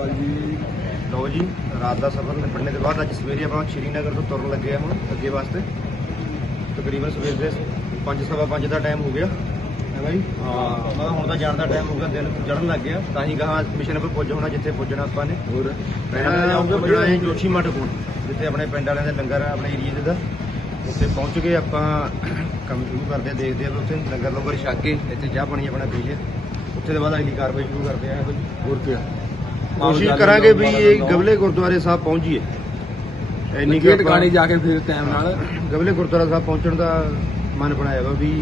ਅਕਾਲ ਜੀ। ਲਓ ਜੀ ਰਾਤ ਦਾ ਸਫ਼ਰ ਨਿਪਟਣੇ ਤੋਂ ਬਾਅਦ ਅੱਜ ਸਵੇਰੇ ਆਪਾਂ ਸ਼੍ਰੀਨਗਰ ਤੋਂ ਤੁਰਨ ਲੱਗੇ ਹਾਂ ਹੁਣ ਅੱਗੇ ਵਾਸਤੇ। ਤਕਰੀਬਨ ਸਵੇਰ ਦੇ 5:30 ਦਾ ਟਾਈਮ ਹੋ ਗਿਆ। ਹੈ ਬਾਈ? ਹਾਂ ਹੁਣ ਤਾਂ ਜਾਣ ਦਾ ਟਾਈਮ ਹੋ ਗਿਆ ਦਿਨ ਚੜ੍ਹਨ ਲੱਗ ਗਿਆ। ਤਾਂ ਹੀ ਕਹਾ ਮਿਸ਼ਨ ਪਰ ਪੁੱਜ ਹੋਣਾ ਜਿੱਥੇ ਪੁੱਜਣਾ ਆਪਾਂ ਨੇ। ਹੋਰ ਪਹਿਲਾਂ ਜਾਊਂਗਾ ਪੁੱਜਣਾ ਹੈ ਜੋਸ਼ੀ ਮੱਠ ਕੋਲ। ਜਿੱਥੇ ਆਪਣੇ ਪਿੰਡ ਵਾਲਿਆਂ ਦੇ ਲੰਗਰ ਆ ਆਪਣੇ ਏਰੀਏ ਦੇ ਦਾ। ਉੱਥੇ ਪਹੁੰਚ ਕੇ ਆਪਾਂ ਕੰਮ ਸ਼ੁਰੂ ਕਰਦੇ ਆ ਦੇਖਦੇ ਆ ਉੱਥੇ। ਲੰਗਰ ਲੰਗਰ ਛਕ ਕੇ ਇੱਥੇ ਚਾਹ ਪਾਣੀ ਆਪਣਾ ਪੀਏ ਉੱਥੇ ਦੇ ਬਾਅਦ ਅਗਲੀ ਕਾਰਵਾਈ ਸ਼ੁਰੂ ਕਰਦੇ ਆ ਕੋਈ ਹੋਰ ਕੀ ਕੋਸ਼ਿਸ਼ ਕਰਾਂਗੇ ਵੀ ਇਹ ਗਵਲੇ ਗੁਰਦੁਆਰੇ ਸਾਹਿਬ ਪਹੁੰਚੀਏ। ਇੰਨੀ ਕੁ ਟਿਕਾਣੇ ਜਾ ਕੇ ਫਿਰ ਟਾਈਮ ਨਾਲ। ਗਵਲੇ ਗੁਰਦੁਆਰਾ ਸਾਹਿਬ ਪਹੁੰਚਣ ਦਾ ਮਨ ਬਣਾਇਆ ਵਾ ਵੀ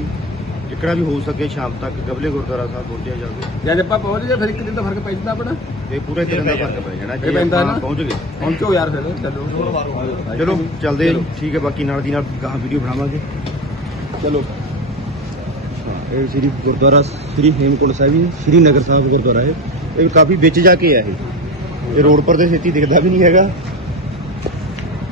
ਜਿੱਕੜਾ ਵੀ ਹੋ ਸਕੇ ਸ਼ਾਮ ਤੱਕ ਗਵਲੇ ਗੁਰਦੁਆਰਾ ਸਾਹਿਬ ਪਹੁੰਚਿਆ ਜਾਵੇ। ਜਦ ਆਪਾਂ ਪਹੁੰਚ ਗਏ ਫਿਰ ਇੱਕ ਦਿਨ ਦਾ ਫ਼ਰਕ ਪੈ ਜਾਂਦਾ ਆਪਣਾ। ਇਹ ਪੂਰੇ ਦਿਨ ਦਾ ਫ਼ਰਕ ਪੈ ਜਾਣਾ ਜੇ ਆਪਾਂ ਨਾ। ਪਹੁੰਚ ਗਏ। ਪਹੁੰਚੋ ਯਾਰ ਫਿਰ ਚਲੋ। ਚਲੋ ਚੱਲਦੇ। ਠੀਕ ਹੈ ਬਾਕੀ ਨਾਲ ਦੀ ਨਾਲ ਗਾਹ ਵੀਡੀਓ ਬਣਾਵਾਂਗੇ। ਚਲੋ। ਇਹ ਸ੍ਰੀ ਗੁਰਦੁਆਰਾ ਸ੍ਰੀ ਹੇਮਕੁੰਟ ਸਾਹਿਬ ਜੀ ਸ੍ਰੀਨਗਰ ਸਾਹਿਬ ਗੁਰਦੁਆਰਾ ਹੈ। ਇਹ ਕਾਫੀ ਵਿੱਚ ਜਾ ਕੇ ਆ ਇਹ। ਇਹ ਰੋਡ ਪਰ ਤੇ ਛੇਤੀ ਦਿਖਦਾ ਵੀ ਨਹੀਂ ਹੈਗਾ।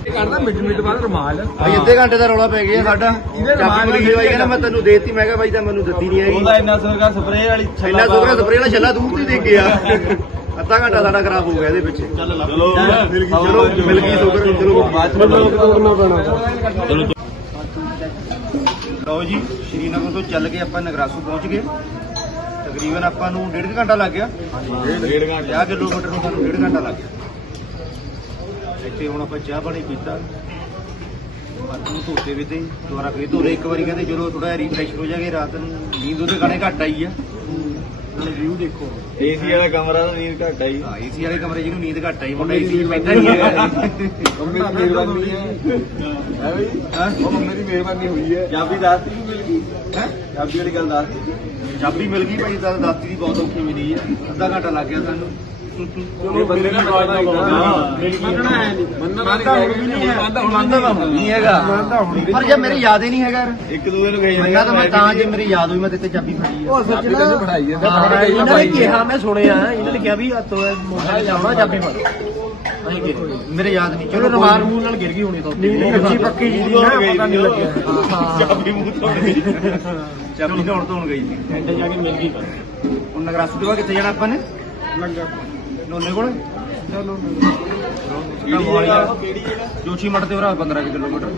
ਇਹ ਕਰਦਾ ਮਿੰਟ ਮਿੰਟ ਬਾਅਦ ਰਮਾਲ। ਭਾਈ ਅੱਧੇ ਘੰਟੇ ਦਾ ਰੌਲਾ ਪੈ ਗਿਆ ਸਾਡਾ। ਇਹਦੇ ਰੁਮਾਲ ਮਿਲੀ ਬਾਈ ਕਹਿੰਦਾ ਮੈਂ ਤੈਨੂੰ ਦੇਤੀ ਮੈਂ ਕਿਹਾ ਬਾਈ ਤਾਂ ਮੈਨੂੰ ਦਿੱਤੀ ਨਹੀਂ ਹੈਗੀ ਉਹਦਾ ਇੰਨਾ ਸਰਗਾ ਸਪਰੇਅ ਵਾਲੀ ਇੰਨਾ ਸੋਹਣਾ ਸਪਰੇਅ ਵਾਲਾ ਛੱਲਾ ਦੂਰ ਤੇ ਦੇ ਗਿਆ ਅੱਧਾ ਘੰਟਾ ਸਾਡਾ ਖਰਾਬ ਹੋ ਗਿਆ ਇਹਦੇ ਪਿੱਛੇ। ਚਲੋ ਚਲੋ ਮਿਲ ਗਈ ਸ਼ੁਕਰ ਚਲੋ। ਬਾਅਦ ਚ ਕਰਨਾ ਪੈਣਾ ਲਓ ਜੀ ਸ਼੍ਰੀਨਗਰ ਤੋਂ ਚੱਲ ਕੇ ਆਪਾਂ ਨਗਰਾਸੂ ਪਹੁੰਚ ਗਏ। ਤਕਰੀਬਨ ਆਪਾਂ ਨੂੰ ਡੇਢ ਕੁ ਘੰਟਾ ਲੱਗ ਗਿਆ। ਡੇਢ ਘੰਟੇ। 50 ਕਿਲੋਮੀਟਰ ਨੂੰ ਸਾਨੂੰ ਡੇਢ ਘੰਟਾ ਲੱਗ ਗਿਆ। ਇੱਥੇ ਹੁਣ ਆਪਾਂ ਚਾਹ ਪਾਣੀ ਪੀਤਾ। ਨੂੰ ਧੋਤੇ ਵੀ ਤੇ ਦੁਬਾਰਾ ਫੇਰ ਧੋਲੇ ਇੱਕ ਵਾਰੀ ਕਹਿੰਦੇ ਚਲੋ ਥੋੜਾ ਰੀਫਰੈਸ਼ ਹੋ ਜਾਗੇ ਰਾਤ ਨੂੰ ਨੀਂਦ ਉਹਦੇ ਗਾਣੇ ਘੱਟ ਆਈ ਆ। ਨਾਲੇ ਵਿਊ ਦੇਖੋ। ਏਸੀ ਵਾਲਾ ਕਮਰਾ ਤਾਂ ਨੀਂਦ ਘੱਟ ਆਈ। ਹਾਂ ਏਸੀ ਵਾਲੇ ਕਮਰੇ ਜਿਹਨੂੰ ਨੀਂਦ ਘੱਟ ਆਈ ਮੁੰਡਾ ਏਸੀ ਪੈਂਦਾ ਨਹੀਂ ਹੈਗਾ ਮੰਮੀ ਦੀ ਮਿਹਰਬਾਨੀ ਹੈ। ਹੈ। ਬਈ ਹਾਂ। ਉਹ ਮੰਮੀ ਦੀ ਮਿਹਰਬਾਨੀ ਹੋਈ ਹੈ। ਚਾਬੀ ਦੱਸਤੀ ਵੀ ਮਿਲ ਗਈ। ਹੈਂ? ਚਾਬੀ ਵਾਲੀ ਗੱਲ ਦੱਸਤੀ ਚਾਬੀ ਮਿਲ ਗਈ ਭਾਈ ਤਾਂ ਦਾਤੀ ਦੀ ਬਹੁਤ ਔਖੀ ਮਿਲੀ ਆ ਅੱਧਾ ਘੰਟਾ ਲੱਗ ਗਿਆ ਸਾਨੂੰ। ਚਲੋ ਬੰਦੇ ਦਾ ਹਾਂ, ਮੰਨਣਾ ਹੈ ਨਹੀਂ। ਮੰਨਣਾ ਵੀ ਨਹੀਂ ਹੈ। ਮੰਨਦਾ ਤਾਂ ਹੁਣ ਨਹੀਂ ਹੈਗਾ। ਮੰਨਦਾ ਹੁਣ ਪਰ ਜੇ ਮੇਰੇ ਯਾਦ ਹੀ ਨਹੀਂ ਹੈਗਾ ਇੱਕ ਦੂਜੇ ਨੂੰ। ਕਹੀ ਮੰਗਾ ਤਾਂ ਮੈਂ ਤਾਂ ਜੇ ਮੇਰੀ ਯਾਦ ਹੋਈ ਮੈਂ ਚਾਬੀ ਫੜੀ ਆ। ਉਹ ਸੱਚ ਨਾ। ਪੜਾਈ ਹੈ ਹਾਂ, ਇਹਨਾਂ ਨੇ ਕਿਹਾ ਮੈਂ ਸੁਣਿਆ ਇਹਨਾਂ ਨੇ ਕਿਹਾ ਵੀ ਤੋ ਮੋਟਰ ਜਾਣਾ ਚਾਬੀ ਫੜ। ਅਸੀਂ ਕਿਹਾ ਮੇਰੇ ਯਾਦ ਨਹੀਂ। ਚਲੋ ਰਮਾਨ ਮੂਲ ਨਾਲ ਗਿਰ ਗਈ ਹੋਣੀ ਤੋਂ ਕੱਚੀ ਪੱਕੀ ਜੀ। ਮੂੰਹ ਗਈ ਪਤਾ ਨਹੀਂ ਲੱਗਿਆ। ਹਾਂ ਚਾਬੀ ਮੂੰਹ ਤੋਂ ਗਈ ਚਾਬੀ ਧੋਣ ਧੋਣ ਗਈ ਸੀ। ਟੈਂਡੇ ਜਾ ਕੇ ਮਿਲ ਗਈ। ਹੁਣ ਨਗਰਾਸੂ ਤੋਂ ਕਿੱਥੇ ਜਾਣਾ ਆਪਾਂ ਨੇ? ਲੰਗਰ ਨੋਨੇ ਕੋਲ? ਚਲੋ ਜੋਸ਼ੀ ਮਠ ਤੇ ਉਰਾ 15 ਕਿਲੋਮੀਟਰ।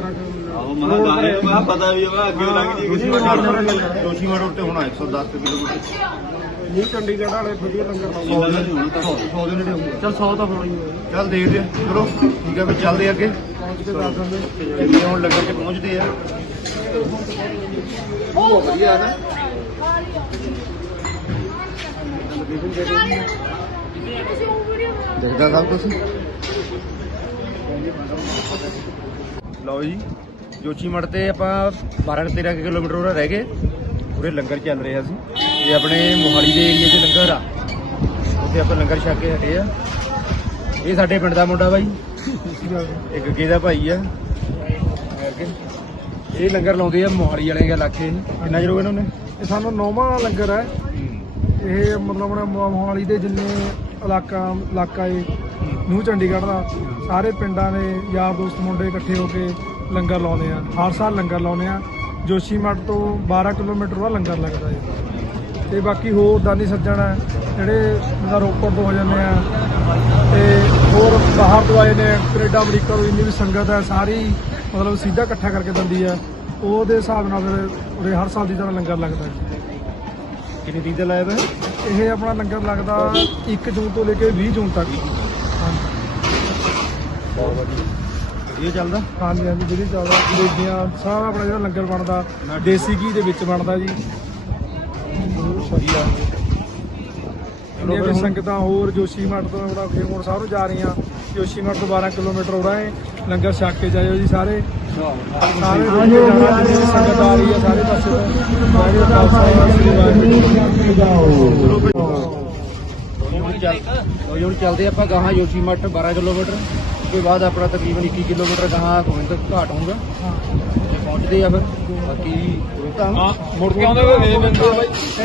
ਆਹੋ ਮੈਂ ਗਾਣੇ ਮੈਂ ਪਤਾ ਵੀ ਹੈ ਅੱਗੇ ਲੰਘ ਜੀ ਜੋਸ਼ੀ ਮਠ ਉੱਤੇ ਹੋਣਾ 110 ਕਿਲੋਮੀਟਰ। ਨਹੀਂ ਚੰਡੀਗੜ੍ਹ ਵਾਲੇ ਵਧੀਆ ਲੰਗਰ ਲਾਉਂਦੇ ਸੌ ਦੇ ਨੇੜੇ ਹੋਊਗਾ। ਸੌ ਦੇ ਨੇੜੇ ਹੋਊਗਾ। ਚਲ 100 ਤਾਂ ਹੋਣੀ ਹੋਈ ਚੱਲ ਦੇਖਦੇ ਆ ਚਲੋ ਠੀਕ ਆ ਫਿਰ ਚੱਲਦੇ ਆ ਅੱਗੇ। ਪਹੁੰਚ ਕੇ ਦੱਸ ਦਿੰਦੇ। ਜਿੱਥੇ ਹੁਣ ਲੰਗਰ ਚ ਪਹੁੰਚਦੇ ਆ। ਬਹੁਤ ਵਧੀਆ ਹੈ ਦੇਖਦਾ ਸਭ ਕੁਝ ਲਓ ਜੀ ਜੋਚੀ ਮੜ ਤੇ ਆਪਾਂ 12 13 ਕਿਲੋਮੀਟਰ ਉਰਾ ਰਹਿ ਗਏ। ਪੂਰੇ ਲੰਗਰ ਚੱਲ ਰਿਹਾ ਸੀ। ਇਹ ਆਪਣੇ ਮੋਹਾਲੀ ਦੇ ਏਰੀਆ 'ਚ ਲੰਗਰ ਆ। ਉੱਥੇ ਆਪਾਂ ਲੰਗਰ ਛਕ ਕੇ ਹਟੇ ਆ। ਇਹ ਸਾਡੇ ਪਿੰਡ ਦਾ ਮੁੰਡਾ ਬਾਈ। ਇਹ ਗੱਗੇ ਦਾ ਭਾਈ ਆ। ਇਹ ਲੰਗਰ ਲਾਉਂਦੇ ਆ ਮੋਹਾਲੀ ਵਾਲੇ ਦੇ ਇਲਾਕੇ। ਕਿੰਨਾ ਚਿਰ ਹੋ ਗਿਆ ਇਹਨਾਂ ਨੇ ਇਹ ਸਾਨੂੰ ਨੌਵਾਂ ਲੰਗਰ ਹੈ। ਇਹ ਮਤਲਬ ਮੋ- ਮੋਹਾਲੀ ਦੇ ਜਿੰਨੇ ਇਲਾਕਾ ਇਲਾਕਾ ਏ। ਨਿਊ ਚੰਡੀਗੜ੍ਹ ਦਾ। ਸਾਰੇ ਪਿੰਡਾਂ ਦੇ ਯਾਰ ਦੋਸਤ ਮੁੰਡੇ ਇਕੱਠੇ ਹੋ ਕੇ ਲੰਗਰ ਲਾਉਂਦੇ ਆ। ਹਰ ਸਾਲ ਲੰਗਰ ਲਾਉਂਦੇ ਆ। ਜੋਸ਼ੀਮਠ ਤੋਂ 12 ਕਿਲੋਮੀਟਰ ਦਾ ਲੰਗਰ ਲੱਗਦਾ ਹੈ ਤੇ ਬਾਕੀ ਹੋਰ ਦਾਨੀ ਸੱਜਣ ਹੈ ਜਿਹੜੇ ਜਿੱਦਾਂ ਰੋਪੜ ਤੋਂ ਹੋ ਜਾਂਦੇ ਆ। ਤੇ ਹੋਰ ਬਾਹਰ ਤੋਂ ਆਏ ਨੇ ਕੈਨੇਡਾ ਅਮਰੀਕਾ ਤੋਂ ਇੰਨੀ ਵੀ ਸੰਗਤ ਹੈ ਸਾਰੀ ਮਤਲਬ ਸਿੱਧਾ ਇਕੱਠਾ ਕਰਕੇ ਦਿੰਦੀ ਹੈ ਉਹਦੇ ਹਿਸਾਬ ਨਾਲ ਫਿਰ ਉਰੇ ਹਰ ਸਾਲ ਦੀ ਤਰ੍ਹਾਂ ਲੰਗਰ ਲੱਗਦਾ। ਕਿੰਨੀ ਤਰੀਕ ਦਾ ਲਾਇਆ ਇਹ ਆਪਣਾ ਲੰਗਰ ਲੱਗਦਾ 1 ਜੂਨ ਤੋਂ ਲੈ ਕੇ 20 ਜੂਨ ਤੱਕ। ਹਾਂਜੀ ਇਹ ਚੱਲਦਾ? ਹਾਂਜੀ ਹਾਂਜੀ ਜਿਹੜੀ ਜ਼ਿਆਦਾ ਜਲੇਬੀਆਂ ਸਾਰਾ ਆਪਣਾ ਜਿਹੜਾ ਲੰਗਰ ਬਣਦਾ ਦੇਸੀ ਘੀ ਦੇ ਵਿੱਚ ਬਣਦਾ ਜੀ। ਵਧੀਆ ਇੰਨੀਆਂ ਵੀ ਸੰਗਤਾਂ ਹੋਰ ਜੋਸ਼ੀਮਠ ਤੋਂ ਆਪਣਾ ਖੇਮੋੜ ਸਾਹਿਬ ਨੂੰ ਜਾ ਰਹੀਆਂ। ਜੋਸ਼ੀਮਠ ਤੋਂ 12 ਕਿਲੋਮੀਟਰ ਹੋ ਹੈ। ਲੰਗਰ ਛਕ ਕੇ ਜਾਇਓ ਜੀ ਸਾਰੇ। ਸਾਰੇ ਸੰਗਤ ਆ ਰਹੀ ਹੈ ਪਾਸੇ ਤੋਂ। ਹੁਣ ਚੱਲਦੇ ਆਪਾਂ ਗਾਹਾਂ ਯੋਸ਼ੀ ਮੱਠ 12 ਕਿਲੋਮੀਟਰ। ਉਸ ਤੋਂ ਬਾਅਦ ਆਪਣਾ ਤਕਰੀਬਨ 21 ਕਿਲੋਮੀਟਰ ਗਾਹਾਂ ਗੋਬਿੰਦ ਘਾਟ ਹੋਊਗਾ। ਪਹੁੰਚਦੇ ਆ ਫਿਰ। ਬਾਕੀ ਮੁੜ ਕੇ ਆਉਂਦੇ ਹੋਏ ਇਹ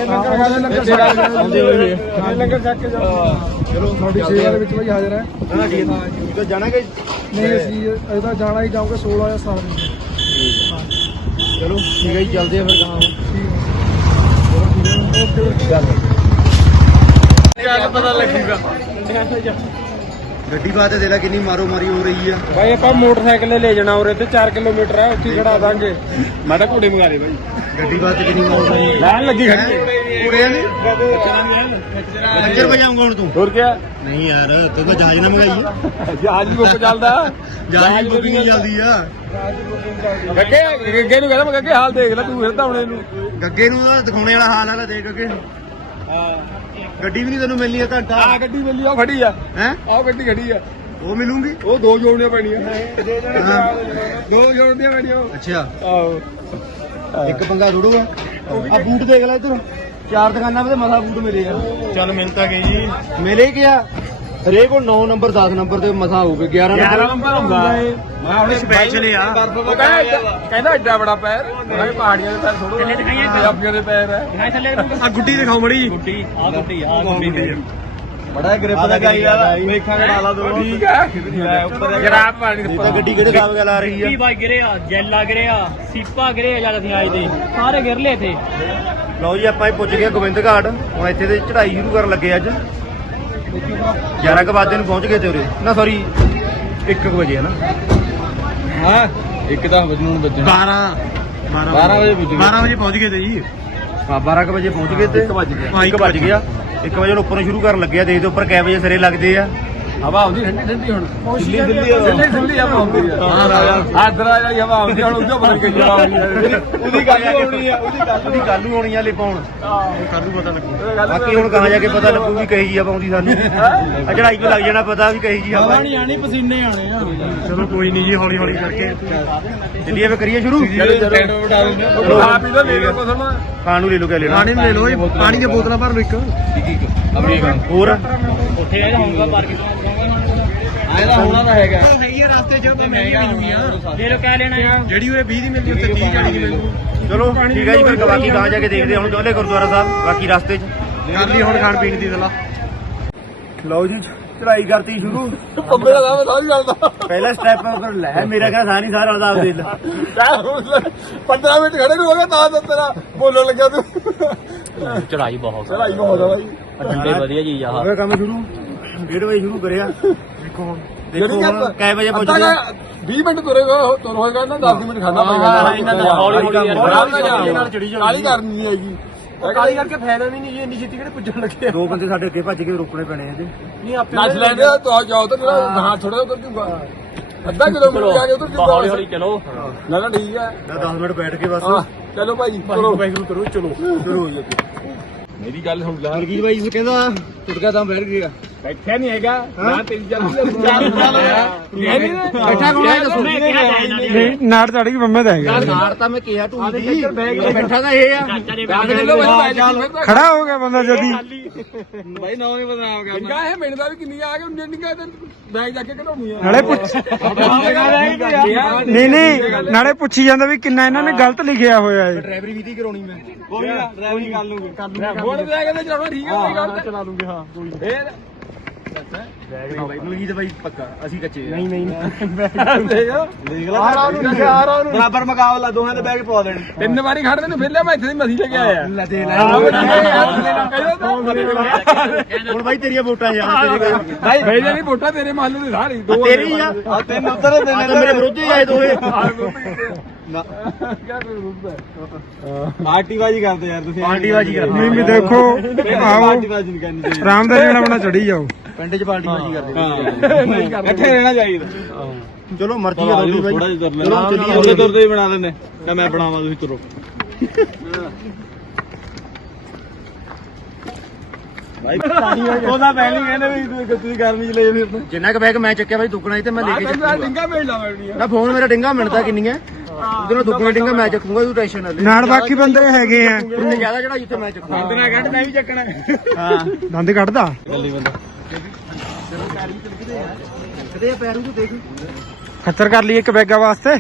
ਲੰਗਰ ਲੰਗਰ ਛਕ ਕੇ ਆਉਂਦੇ ਹੋਏ। ਇਹ ਲੰਗਰ ਛਕ ਕੇ ਜਾਓ ਚਲੋ ਤੁਹਾਡੀ ਸੇਵਾ ਦੇ ਵਿੱਚ ਭਾਈ ਹਾਜ਼ਰ ਹੈ। ਨਾ ਠੀਕ ਹੈ? ਤਾਂ ਜਾਣਾ ਕਿ ਨਹੀਂ ਅਸੀਂ ਇਹਦਾ ਜਾਣਾ ਹੀ ਜਾਊਗਾ 16 ਜਾਂ 17 ਨੂੰ। ਚਲੋ ਠੀਕ ਹੈ ਜੀ ਚੱਲਦੇ ਆ ਫਿਰ ਗਾਹਾਂ। ਹੁਣ ਓਕੇ ਓਕੇ। ਚੱਲ। ਕਿਆ ਪਤਾ ਲੱਗੂਗਾ। ਗੱਡੀ ਬਾਤ ਦੇ ਲੈ ਕਿੰਨੀ ਮਾਰੋ ਮਾਰੀ ਹੋ ਰਹੀ ਆ। ਭਾਈ ਆਪਾਂ ਮੋਟਰਸਾਈਕਲ ਲੈ ਜਾਣਾ ਉਰੇ ਤੇ 4 ਕਿਲੋਮੀਟਰ ਹੈ ਉੱਥੇ ਹੀ ਖੜਾ ਦਾਂਗੇ। ਮੈਂ ਤਾਂ ਘੋੜੇ ਮੰਗਾ ਲਏ ਭਾਈ ਗੱਡੀ ਬਾਤ ਕਿੰਨੀ ਮਾਰੋ ਮਾਰੀ ਲੈਣ ਲੱਗੀ ਖੜੀ ਉਰੇ ਨੇ ਪੰਜਰ ਵਜਾਉਂਗਾ ਹੁਣ ਤੂੰ। ਹੋਰ ਕੀ ਨਹੀਂ ਯਾਰ ਤੂੰ ਤਾਂ ਜਹਾਜ਼ ਨਾ ਮੰਗਾਈ। ਜਹਾਜ਼ ਵੀ ਬੁੱਕ ਚੱਲਦਾ। ਜਹਾਜ਼ ਦੀ ਬੁਕਿੰਗ ਚੱਲਦੀ ਆ। ਗੱਗੇ ਗੱਗੇ ਨੂੰ ਕਹਿੰਦਾ ਮੈਂ ਗੱਗੇ ਹਾਲ ਦੇਖ ਲੈ ਤੂੰ ਫਿਰਦਾ ਹੁਣ ਇਹਨੂੰ ਗੱਗੇ ਨੂੰ ਤਾਂ ਦਿਖਾਉਣੇ ਵਾਲਾ ਹਾਲ ਆ ਲੈ ਦੇਖ ਅੱਗੇ ਗੱਡੀ ਵੀ ਨਹੀਂ ਤੈਨੂੰ ਮਿਲਣੀ ਆ ਘੰਟਾ। ਆ ਗੱਡੀ ਮਿਲੀ ਆ ਖੜੀ ਆ। ਹੈ? ਆਹ ਗੱਡੀ ਖੜੀ ਆ। ਉਹ ਮਿਲੂਗੀ? ਉਹ ਦੋ ਜੋੜਨੀਆਂ ਪੈਣੀਆਂ। ਦੋ ਜੋੜਨੀਆਂ ਪੈਣੀਆਂ। ਅੱਛਾ। ਆਹੋ। ਇੱਕ ਪੰਗਾ ਥੋੜੋ ਆ ਆ ਬੂਟ ਦੇਖ ਲੈ ਇੱਧਰ। ਚਾਰ ਦੁਕਾਨਾਂ 'ਤੇ ਮਸਾ ਬੂਟ ਮਿਲੇ ਆ। ਚੱਲ ਮਿਲ ਤਾਂ ਗਈ। ਜੀ ਮਿਲੇ ਗਿਆ ਹਰੇਕ ਕੋਲ 9 ਨੰਬਰ 10 ਨੰਬਰ ਤੇ ਮਸਾ ਹੋਊਗੇ 11 ਨੰਬਰ। ਹੁੰਦਾ ਮੈਂ ਹੁਣ ਸਪੈਸ਼ਲ ਆ। ਉਹ ਕਹਿੰਦਾ ਕਹਿੰਦਾ ਐਡਾ ਬੜਾ ਪੈਰ। ਮੈਂ ਕਿਹਾ ਪਹਾੜੀਆਂ ਦੇ ਪੈਰ ਥੋੜੋ ਪੰਜਾਬੀਆਂ ਦੇ ਪੈਰ ਹੈ ਆ ਗੁੱਡੀ ਦਿਖਾਓ ਮੜੀ ਬੜਾ ਗ੍ਰਿਪ ਦਾ ਗਾਈ ਯਾਰ ਵੇਖਾਂਗੇ ਡਾਲਾ ਦੋ। ਠੀਕ ਹੈ ਜਰਾਬ ਪਾਣੀ ਦੇ ਤਾਂ ਗੱਡੀ ਕਿਹੜੇ ਹਿਸਾਬ ਨਾਲ ਆ ਰਹੀ ਆ? ਵੀ ਬਾਈ ਗਿਰਿਆ ਜੈਲਾ ਗਿਰਿਆ ਸੀਪਾ ਗਿਰਿਆ ਜਦ ਅਸੀਂ ਆਏ ਤੇ। ਸਾਰੇ ਗਿਰ ਲਏ ਥੇ ਲਓ ਜੀ ਆਪਾਂ ਇਹ ਪੁੱਜ ਗਏ ਗੋਬਿੰਦ ਘਾਟ। ਹੁਣ ਇੱਥੇ ਤੇ ਚੜ੍ਹਾਈ ਸ਼ੁਰੂ ਕਰਨ ਲੱਗੇ ਅੱਜ। 11 ਕੁ ਵਜੇ ਨੂੰ ਪਹੁੰਚ ਗਏ ਤੇ ਉਰੇ। ਨਾ ਸੌਰੀ 1 ਵਜੇ ਹੈ ਨਾ। ਹਾਂ ਇੱਕ ਤਾਂ ਵਜੇ ਨੂੰ ਵੱਜਣਾ। 12 12 ਵਜੇ ਪੁੱਜ ਗਏ। 12 ਵਜੇ ਪਹੁੰਚ ਗਏ ਤੇ ਜੀ। ਹਾਂ 12 ਕੁ ਵਜੇ ਪਹੁੰਚ ਗਏ ਤੇ 1 ਵਜ ਗਿਆ। 1 ਵਜ ਗਿਆ। 1 ਵਜੇ ਨੂੰ ਉੱਪਰੋਂ ਸ਼ੁਰੂ ਕਰਨ ਲੱਗੇ ਆ ਦੇਖਦੇ ਉੱਪਰ ਕੈ ਵਜੇ ਸਿਰੇ ਲੱਗਦੇ ਆ। ਹਵਾ ਆਉਂਦੀ ਠੰਡੀ ਠੰਡੀ ਹੁਣ। ਦਿੱਲੀ ਦਿੱਲੀ ਦਿੱਲੀ ਦਿੱਲੀ ਹਵਾ ਆਉਂਦੀ ਹੈ ਹਾਂ, ਰਾਜਾ। ਆਦਰ ਆ ਜਾਈ ਹਵਾ ਆਉਂਦੀ ਹੁਣ ਉੱਜੋ ਬਦਲ ਕੇ ਹਵਾ ਆਉਂਦੀ ਹੈ ਉਹਦੀ ਗੱਲ ਆਉਣੀ ਆ ਉਹਦੀ ਗੱਲ ਉਹਦੀ ਗੱਲ ਨੂੰ ਆਉਣੀ ਆ ਲਿਪਾਉਣ ਕੱਲ ਨੂੰ ਪਤਾ ਲੱਗੂ। ਬਾਕੀ ਹੁਣ ਕਹਾਂ ਜਾ ਕੇ ਪਤਾ ਲੱਗੂ ਵੀ ਕਹੀ ਜੀ ਆ ਪਾਉਂਦੀ ਸਾਨੂੰ। ਆ ਚੜਾਈ ਤੋਂ ਲੱਗ ਜਾਣਾ ਪਤਾ ਵੀ ਕਹੀ ਜੀ ਹਵਾ ਆਣੀ ਪਸੀਨੇ ਆਣੇ ਆ। ਚਲੋ ਕੋਈ ਨਹੀਂ ਜੀ ਹੌਲੀ ਹੌਲੀ ਕਰਕੇ। ਚੱਲੀਏ ਫੇ ਕਰੀਏ ਸ਼ੁਰੂ? ਚਲੋ ਚਲੋ। ਉਠਾ ਦਿੰਦੇ ਉਹ ਖਾ ਪੀ ਲਓ ਲੈ ਖਾਣ ਨੂੰ ਲੈ ਲਓ ਕਿਆ ਲੈਣਾ। ਪਾਣੀ ਲੈ ਲਓ ਜੀ ਪਾਣੀ ਦੀਆਂ ਬੋਤਲਾਂ ਭਰ ਲਓ ਇੱਕ। ਹੋਰ? ਉੱਥੇ ਆ ਜਾਊਂਗਾ ਪਾਰਕਿੰਗ ਆਇਦਾ ਹੋਣਾ ਤਾਂ ਹੈਗਾ। ਹੈਗੀ ਆ ਰਸਤੇ 'ਚ ਤੇ ਮਹਿੰਗੀ ਮਿਲੂਗੀਆਂ ਦੇ ਲੋ ਕਹਿ ਲੈਣਾ। ਆ ਜਿਹੜੀ ਉਰੇ 20 ਦੀ ਮਿਲਦੀ ਉੱਥੇ 30 40 ਦੀ ਮਿਲੂ ਚਲੋ ਠੀਕ ਹੈ ਜੀ ਫਿਰ ਬਾਕੀ ਗਾਂ ਜਾ ਕੇ ਦੇਖਦੇ ਹਾਂ ਹੁਣ ਦੋਲੇ ਗੁਰਦੁਆਰਾ ਸਾਹਿਬ ਬਾਕੀ ਰਸਤੇ 'ਚ। ਕਰ ਲਈ ਹੁਣ ਖਾਣ ਪੀਣ ਦੀ ਸਲਾਹ ਲਓ ਜੀ ਚੜਾਈ ਕਰਤੀ ਸ਼ੁਰੂ। ਪੰਬੇ ਦਾ ਨਾਮ ਸਾਰੀ ਚੱਲਦਾ ਪਹਿਲਾ ਸਟੈਪ ਉੱਪਰ ਲੈ ਮੇਰਾ ਕਹਿੰਦਾ ਥਾ ਨਹੀਂ ਸਾਰਾ ਦਾ ਦਿਲ 15 ਮਿੰਟ ਖੜੇ ਨੂੰ ਹੋ ਗਏ ਤਾਂ ਤਾਂ ਤੇਰਾ ਬੋਲਣ ਲੱਗਾ ਤੂੰ। ਚੜਾਈ ਬਹੁਤ ਚੜਾਈ ਬਹੁਤ ਆ ਬਾਈ। ਵਧੀਆ ਚੀਜ਼ ਆ। ਹੋ ਗਿਆ ਕੰਮ ਸ਼ੁਰੂ 1:30 ਵਜੇ ਸ਼ੁਰੂ ਕਰਿਆ। ਦੇਖੋ ਹੁਣ ਦੇਖੋ ਹੁਣ ਕੈ ਵਜੇ ਅੱਧਾ ਪਹੁੰਚਦੇ ਆ? ਕੁ- 20 ਮਿੰਟ ਤੁਰੇਗਾ ਤੁਰ ਹੋਏਗਾ ਨਾ 10 ਮਿੰਟ ਖਾਣਾ ਪਏਗਾ ਹਾਂ, ਇਹਨਾਂ ਦਾ ਹੌਲੀ ਹੌਲੀ ਨਾਲ ਚੜੀ ਜਾਣੀ। ਕਾਲੀ ਕਰਨੀ ਨਹੀਂ ਹੈਗੀ ਕਾਲੀ ਕਰਕੇ ਫਾਇਦਾ ਵੀ ਨਹੀਂ ਜੀ ਇੰਨੀ ਛੇਤੀ ਕਿਹੜੇ ਪੁੱਜਣ ਲੱਗੇ ਦੋ ਬੰਦੇ ਸਾਡੇ ਅੱਗੇ ਭੱਜ ਕੇ ਰੁਕਣੇ ਪੈਣੇ ਆ ਜੀ। ਨਹੀਂ ਆਪੇ ਨੱਚ ਲੈਂਦੇ ਆ ਤੋ ਜਾਓ ਤਾਂ ਜਿਹੜਾ ਗਾਂ ਥੋੜਾ ਉਧਰ ਜੂਗਾ। ਅੱਧਾ ਕਿਲੋਮੀਟਰ ਜਾ ਕੇ ਉਧਰ ਜੂਗਾ ਹੌਲੀ ਹੌਲੀ ਚਲੋ। ਨਾ ਨਾ ਠੀਕ ਹੈ। 10 ਮਿੰਟ ਬੈਠ ਕੇ ਬਸ। ਚਲੋ ਭਾਈ ਚਲੋ। ਵਾਹਿਗੁਰੂ ਕਰੋ ਚਲੋ। ਸ਼ੁਰੂ ਹੋ ਜੀ ਮੇਰੀ ਗੱਲ ਸੁਣ ਲੈ ਮਲਕੀਤ ਬਾਈ ਨੂੰ ਕਹਿੰਦਾ ਟੁੱਟਗਾ ਤਾਂ ਬੈਠ ਗਿਆ। ਬੈਠਿਆ ਨਹੀਂ ਹੈਗਾ। ਨਾ ਤੇਰੀ ਚੱਲਦੀ ਬੈਠਾ ਕੌਣ ਹੈ? ਦੱਸੋ? ਮੈਂ ਕਿਹਾ ਜਾਏ ਨਾ ਦੇ ਨਾੜ ਚੜ ਗਈ ਮੰਮੇ ਦਾ ਹੈਗਾ ਨਾਰ ਤਾਂ ਮੈਂ ਕਿਹਾ ਤੂੰ ਦੀ ਬੈਠਾ ਤਾਂ ਇਹ ਆ। ਖੜਾ ਹੋ ਗਿਆ ਬੰਦਾ ਜਦੀ ਭਾਈ ਨੌ ਨਹੀਂ ਬਦਨਾਮ ਕਰਨਾ ਨਿੰਗਾ ਇਹ ਮਿੰਟ ਦਾ ਵੀ ਕਿੰਨੀ ਆ ਗਏ ਉਹਨੇ ਨਿੰਗਾ ਤੇ ਬੈਗ ਜਾ ਕੇ ਕਢਾਉਣੀ ਆ। ਨਾਲੇ ਪੁੱਛ। ਨਹੀਂ ਨਹੀਂ ਨਾਲੇ ਪੁੱਛੀ ਜਾਂਦਾ ਵੀ ਕਿੰਨਾ ਇਹਨਾਂ ਨੇ ਗਲਤ ਲਿਖਿਆ ਹੋਇਆ ਹੈ ਡਰਾਈਵਰੀ ਵੀ ਦੀ ਕਰਾਉਣੀ ਮੈਂ। ਕੋਈ ਨਾ ਡਰਾਈਵਿੰਗ ਕਰ ਲੂਗੇ ਕਰ ਲੂਗੇ ਹੁਣ ਤੇ ਆ ਕੇ ਚਲਾਉਣਾ ਠੀਕ ਹੈ ਕੋਈ ਗੱਲ ਨਹੀਂ। ਚਲਾ ਲੂਗੇ ਹਾਂ ਕੋਈ ਫੇਰ ਬਾਈ ਮਲਕੀਤ ਬਾਈ ਪੱਕਾ ਅਸੀਂ ਕੱਚੇ ਨਹੀਂ ਦੇਖ ਆ ਰਾ ਨੂੰ ਲਿਖਿਆ ਆ ਰਾ ਨੂੰ। ਬਰਾਬਰ ਮੁਕਾਬਲਾ ਦੋਹਾਂ ਦੇ ਬੈਗ ਪਵਾ ਦੇਣੇ। ਤਿੰਨ ਵਾਰੀ ਖੜਦੇ ਨੇ ਫਿਰ ਲਿਆ ਮੈਂ ਇੱਥੇ ਦੀ ਮਸੀ ਲੈ ਕੇ ਆਇਆ। ਲੈ ਦੇ ਭਾਈ ਹੁਣ ਬਾਈ ਤੇਰੀਆਂ ਵੋਟਾਂ ਯਾਰ ਤੇਰੇ ਕਰਕੇ ਭਾਈ ਜਿਹੜੀ ਵੋਟਾਂ ਤੇਰੇ ਮਹੱਲੇ ਦੀ ਸਾਰੀ ਦੋ ਤੇਰੀ ਆ। ਆ ਤਿੰਨ ਉੱਧਰ ਦੇ ਆ ਤਾਂ ਮੇਰੇ ਵਿਰੋਧੀ ਆਏ ਦੋਏ ਪਾਰਟੀ ਬਾਜੀ ਕਰਦੇ ਯਾਰ ਤੁਸੀਂ। ਪਾਰਟੀ ਬਾਜੀ ਕਰਦੇ। ਨਹੀਂ ਵੀ ਦੇਖੋ ਆਓ। ਪਾਰਟੀ ਬਾਜੀ ਨਹੀਂ ਕਰਨੀ ਚਾਹੀਦੀ। ਆਰਾਮ ਦਾ ਜਿਹੜਾ ਆਪਣਾ ਚੜੀ ਜਾਓ। ਪਿੰਡ 'ਚ ਪਾਰਟੀ ਬਾਜੀ ਕਰਦੇ ਇੱਥੇ ਰਹਿਣਾ ਚਾਹੀਦਾ। ਚਲੋ ਮਰਜ਼ੀ ਆ ਤੁਹਾਡੀ ਬਾਈ। ਥੋੜਾ ਜਿਹਾ ਤੁਰ ਚਲੋ ਚੱਲੀਏ ਤੁਰਦੇ ਤੁਰਦੇ ਹੀ ਬਣਾ ਦਿੰਦੇ। ਤਾਂ ਮੈਂ ਬਣਾਵਾਂ ਤੁਸੀਂ ਤੁਰੋ। ਭਾਈ ਉਹਦਾ ਪਹਿਲੀ ਕਹਿੰਦੇ ਵੀ ਤੂੰ ਤੁਸੀਂ ਗਰਮੀ ਚ ਲੈ ਫਿਰ ਜਿੰਨਾ ਕ ਬੈਗ ਮੈਂ ਚੱਕਿਆ ਬਾਈ ਦੁੱਗਣਾ ਤੇ ਮੈਂ ਲੈ ਕੇ ਚੱਕੂਗਾ। ਡਿੰਗਾ ਮੇਲ ਲਾਵਣੀ ਨਾ ਫੋਨ ਮੇਰਾ ਡਿੰਗਾ ਮਿੰਟਦਾ ਕਿੰਨੀ ਹੈ। ਉਹਦੇ ਨਾਲ ਦੁੱਗਣਾ ਡਿੰਗਾ ਮੈਂ ਚੱਕੂਗਾ ਤੂੰ ਟੈਨਸ਼ਨ ਨਾ ਲੈ। ਨਾਲ ਬਾਕੀ ਬੰਦੇ ਹੈਗੇ ਆ। ਜਿੰਨੇ ਜ਼ਿਆਦਾ ਚੜਾ ਜਿੱਥੇ ਮੈਂ ਚੱਕੂਗਾ? ਨਾ ਕੱਢ ਮੈਂ ਵੀ ਚੱਕਣਾ। ਹਾਂ। ਦੰਦ ਕੱਢਦਾ? ਗੱਲੀ ਬੰਦਾ। ਕਦੇ ਪੈਰੂ ਦੇਖ। ਖੱਤਰ ਕਰ ਲਈ ਇੱਕ ਬੈਗਾ ਵਾਸਤੇ।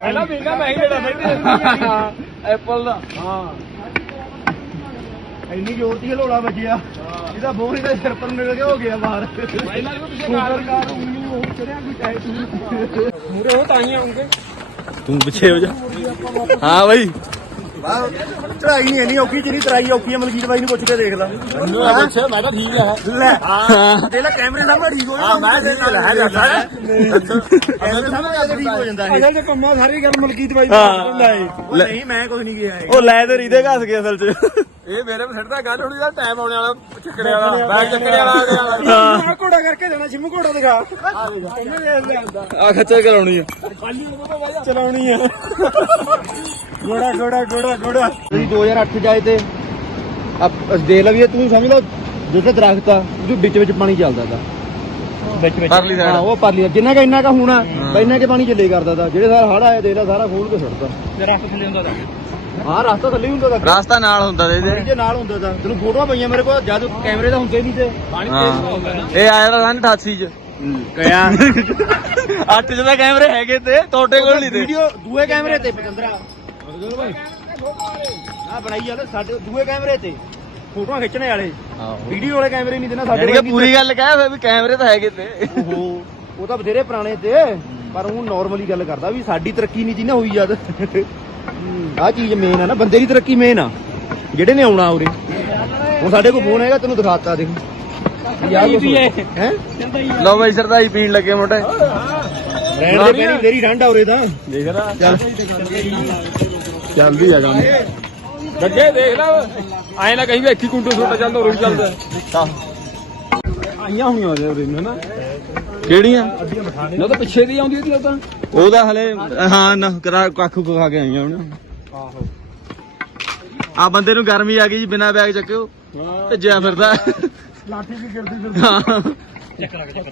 ਪਹਿਲਾਂ ਮਹਿੰਗਾ ਮੈਂ ਹੀ ਲੈਣਾ ਬੈਠੇ ਐਪਲ ਦਾ ਹਾਂ। ਇੰਨੀ ਜ਼ੋਰ ਦੀ ਹਲੋੜਾ ਵੱਜਿਆ ਇਹਦਾ ਬੋਰ ਇਹਦਾ ਸਿਰ ਪਰ ਨਿਕਲ ਕੇ ਹੋ ਗਿਆ ਬਾਹਰ। ਪਹਿਲਾਂ ਵੀ ਪਿੱਛੇ ਕਾਰ ਕਾਰ ਉਹ ਚੜਿਆ ਕੋਈ ਟਾਈਟ ਮੂਰੇ ਉਹ ਤਾਂ ਹੀ ਆਉਂਗੇ। ਤੂੰ ਪਿੱਛੇ ਹੋ ਜਾ। ਹਾਂ ਬਾਈ। ਚੜਾਈ ਨਹੀਂ ਇੰਨੀ ਔਖੀ ਜਿੰਨੀ ਤਰਾਈ ਔਖੀ ਹੈ ਮਲਕੀਤ ਬਾਈ ਨੂੰ ਪੁੱਛ ਕੇ ਦੇਖ ਲੈ। ਮੈਨੂੰ ਆ ਪੁੱਛਿਆ ਮੈਂ ਤਾਂ ਠੀਕ ਆ। ਲੈ। ਹਾਂ। ਦੇ ਲੈ ਕੈਮਰੇ ਸਾਹਮਣੇ ਠੀਕ ਹੋ ਜਾਂਦਾ ਮੈਂ ਦੇ ਲੈ ਜਾਂਦਾ ਕੈਮਰੇ ਸਾਹਮਣੇ ਠੀਕ ਹੋ ਜਾਂਦਾ ਇਹ। ਅਸਲ ਤੇ ਪੰਮਾ ਸਾਰੀ ਗੱਲ ਮਲਕੀਤ ਬਾਈ ਹਾਂ। ਨਹੀਂ ਉਹ ਨਹੀਂ ਮੈਂ ਕੁਝ ਨਹੀਂ ਕਿਹਾ ਉਹ ਲੈ ਤੇ ਰੀਦੇ ਘਸ ਗਿਆ ਅਸਲ ਚ। ਇਹ ਮੇਰੇ ਸਿੱਟਦਾ ਗੱਲ ਹੋਣੀ ਦਾ ਟਾਈਮ ਆਉਣੇ ਵਾਲਾ ਚੱਕੜੇ ਵਾਲਾ ਬੈਗ ਚੱਕੜੇ ਵਾਲਾ ਆ ਗਿਆ। ਹਾਂ ਘੋੜਾ ਕਰਕੇ ਦੇਣਾ ਸ਼ਿਮੂ ਘੋੜਾ ਦਿਖਾ। ਉਹਨੇ ਵੇਖ ਲਿਆਂਦਾ ਆ ਖੱਚਾ ਕਰਾਉਣੀ ਆ। ਚਲਾਉਣੀ ਆ। ਘੋੜਾ ਘੋੜਾ ਘੋੜਾ ਘੋੜਾ। ਤੁਸੀਂ 2008 ਜਾਏ ਤੇ ਆਪ ਦੇਖ ਲਾ ਵੀ ਇਹ ਤੂੰ ਸਮਝ ਲਾ ਜਿੱਥੇ ਦਰਖਤ ਆ ਉਹਦੇ ਵਿੱਚ ਵਿੱਚ ਪਾਣੀ ਚੱਲਦਾ ਤਾ। ਵਿੱਚ ਵਿੱਚ। ਪਰਲੀ ਹਾਂ ਉਹ ਪਰਲੀ ਜਿੰਨਾ ਕਾ ਇੰਨਾ ਕਾ ਹੋਣਾ ਇੰਨਾ ਕੇ ਪਾਣੀ ਚੱਲੇ ਕਰਦਾ ਤਾ। ਜਿਹੜੇ ਸਾਰ ਹੜ ਆਏ ਦੇਖ ਲਾ ਸਾਰਾ ਖੋਲ ਕੇ ਛੱਡਦਾ ਰੱਖ ਥੱਲੇ ਹੁੰਦਾ ਹਾਂ ਰਸਤਾ ਥੱਲੇ ਹੀ ਹੁੰਦਾ ਤਾ। ਰਾਸਤਾ ਨਾਲ ਹੁੰਦਾ ਤੇ ਪਾਣੀ ਦੇ ਨਾਲ ਹੁੰਦਾ ਤਾ। ਤੈਨੂੰ ਫੋਟੋਆਂ ਪਈਆਂ ਮੇਰੇ ਕੋਲ ਜਦ ਕੈਮਰੇ ਤਾਂ ਹੁੰਦੇ ਨਹੀਂ ਤੇ। ਪਾਣੀ ਤੇਜ਼ ਹੋ। ਗਿਆ ਨਾ ਇਹ ਆਇਆ ਤਾਂ ਸਨ 88 ਚ। ਕਿਆ ਅੱਠ ਚ ਤਾਂ ਕੈਮਰੇ ਹੈਗੇ ਤੇ ਤੁਹਾਡੇ ਕੋਲ ਨਹੀਂ ਤੇ। ਵੀਡੀਓ ਦੂਏ ਕੈਮਰੇ ਤੇ ਪਤੰਦਰਾ ਆ ਬਣਾਈ ਜਾਂਦੇ ਸਾਡੇ ਦੂਏ ਕੈਮਰੇ ਤੇ। ਫੋਟੋਆਂ ਖਿੱਚਣੇ ਵਾਲੇ। ਵੀਡੀਓ ਵਾਲੇ ਕੈਮਰੇ ਨਹੀਂ ਦੇਣਾ ਸਾਡੇ ਕੋਲ ਪੂਰੀ ਗੱਲ ਕਹਿ ਫੇ ਵੀ ਕੈਮਰੇ ਤਾਂ ਹੈਗੇ ਤੇ। ਓਹੋ ਉਹ ਤਾਂ ਬਥੇਰੇ ਪੁਰਾਣੇ ਤੇ ਪਰ ਉਹ ਨਾਰਮਲੀ ਗੱਲ ਕਰਦਾ ਵੀ ਸਾਡੀ ਤਰੱਕੀ ਨਹੀਂ ਜੀ ਨਾ ਹੋਈ ਜਦ। ਆਹ ਚੀਜ਼ ਮੇਨ ਆ ਨਾ ਬੰਦੇ ਦੀ ਤਰੱਕੀ ਮੇਨ ਆ। ਜਿਹੜੇ ਨੇ ਆਉਣਾ ਉਰੇ। ਹੁਣ ਸਾਡੇ ਕੋਲ ਫੋਨ ਹੈਗਾ ਤੈਨੂੰ ਦਿਖਾਤਾ ਦੇਖ ਯਾਰ ਹੈ। ਲਓ ਬਾਈ ਸਰਦਾਈ ਪੀਣ ਲੱਗੇ ਮੋਟੇ ਰਹਿਣ ਦੇ ਪੈਣੀ ਬਥੇਰੀ ਠੰਡ ਆ ਉਰੇ ਤਾਂ। ਦੇਖ ਰਾ ਚੱਲ। ਜਲਦੀ ਆ ਜਾਣੀ ਗੱਗੇ ਦੇਖ ਲੈ। ਐ ਨਾ ਕਹੀਂ ਵੀ ਇੱਕੀ ਕੁੰਟੂ ਛੋਟਾ ਚੱਲਦਾ ਰੁਕ ਚੱਲਦਾ। ਆਈਆਂ ਹੋਈਆਂ ਉਰੇ ਨੂੰ ਨਾ ਕਿਹੜੀਆਂ? ਨਾ ਤਾਂ ਪਿੱਛੇ ਦੀ ਆਉਂਦੀ ਸੀ ਉਹ ਤਾਂ। ਉਹਦਾ ਹਲੇ ਹਾਂ ਨਾ ਕਰਾ ਕੱਖ ਕੁ ਖਾ ਕੇ ਆਈਆਂ ਹੁਣ। ਆਹੋ। ਆ ਬੰਦੇ ਨੂੰ ਗਰਮੀ ਆ ਗਈ ਜੀ ਬਿਨਾ ਬੈਗ ਚੱਕਿਓ ਭੱਜਿਆ ਫਿਰਦਾ। ਲਾਠੀ ਵੀ ਗਿਰਦੀ ਫਿਰਦੀ। ਹਾਂ। ਚੱਕਰ ਆ ਗਿਆ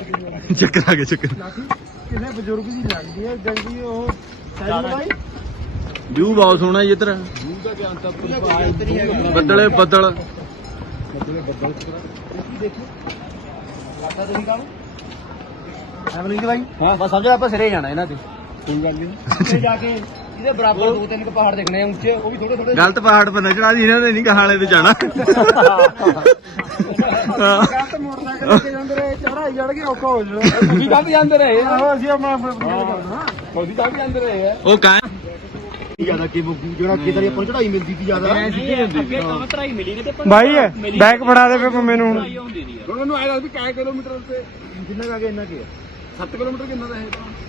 ਚੱਕਰ ਆ ਚੱਕਰ ਕਿਸੇ ਬਜ਼ੁਰਗ ਦੀ ਲੱਗਦੀ ਹੈ ਜਲਦੀ ਉਹ? Side by? ਵਿਊ ਬਹੁਤ ਸੋਹਣਾ ਜੀ ਇੱਧਰ। ਬੱਦਲੇ ਬੱਦਲ। ਕਰਤਾ ਤੁਸੀਂ ਕੰਮ ਐਮਲਿੰਗ ਭਾਈ ਹਾਂ। ਬਸ ਸਮਝ ਆਪਾਂ ਸਿਰੇ ਜਾਣਾ ਇਹਨਾਂ ਤੇ। ਕੋਈ ਗੱਲ ਨਹੀਂ। ਉੱਥੇ ਜਾ ਕੇ ਇਹਦੇ ਬਰਾਬਰ ਦੋ ਤਿੰਨ ਕੁ ਪਹਾੜ ਦੇਖਣੇ ਆ ਉੱਚੇ ਉਹ ਵੀ ਥੋੜੇ ਥੋੜੇ ਗਲਤ ਪਹਾੜ ਪਰ ਨਚਣਾ ਜੀ ਇਹਨਾਂ ਨੇ ਨਹੀਂ ਕਹਾਲੇ ਤੇ ਜਾਣਾ। ਹਾਂ। ਗਲਤ ਮੋਟਰਸਾਈਕਲ ਤੇ ਜਾਂਦੇ ਰਹੇ ਚੜਾਈ ਚੜ ਕੇ ਔਖਾ ਹੋ ਜਾਣਾ। ਤੁਸੀਂ ਜਾਂਦੇ ਰਹੇ। ਆਹੋ ਅਸੀਂ ਆਪਣਾ ਜਾਂਦੇ ਰਹੇ ਉਹ ਕਾਂ ਜ਼ਿਆਦਾ ਕਿ ਜਿਹੜਾ ਆਪਾਂ ਨੂੰ ਚੜਾਈ ਮਿਲਦੀ ਸੀ ਜ਼ਿਆਦਾ। ਬੈਕ ਫੜਾ ਦੇ ਫੇ ਮੰਮੇ ਨੂੰ। ਹੁਣ ਹੁਣ ਮੈਨੂੰ ਆਇਆ ਵੀ ਕਾਇ ਕਿਲੋਮੀਟਰ ਤੇ ਕਿੰਨਾ ਕਾ ਇੰਨਾ ਕੀ 7 ਕਿਲੋਮੀਟਰ ਕਿੰਨਾ ਦਾ ਹੈ